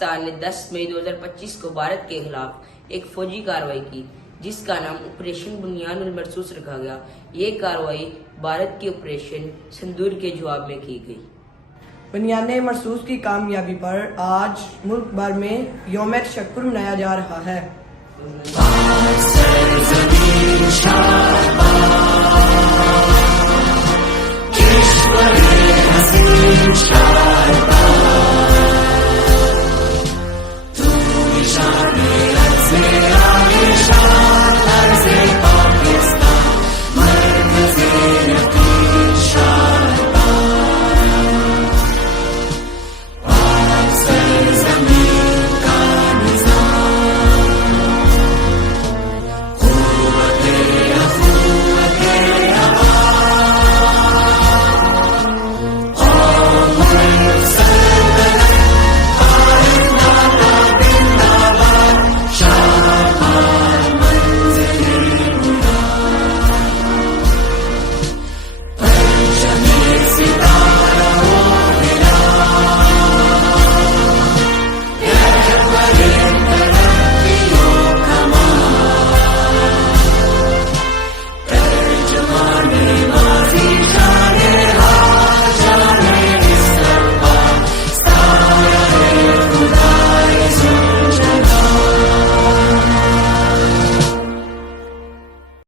पाकिस्तान ने 10 मई 2025 को भारत के खिलाफ एक फौजी कार्रवाई की जिसका नाम ऑपरेशन बुनियानुल मरसूस रखा गया। ये कार्रवाई भारत की ऑपरेशन सिंदूर के जवाब में की गई। बुनियाने मरसूस की कामयाबी पर आज मुल्क भर में यौम तशक्कुर मनाया जा रहा है।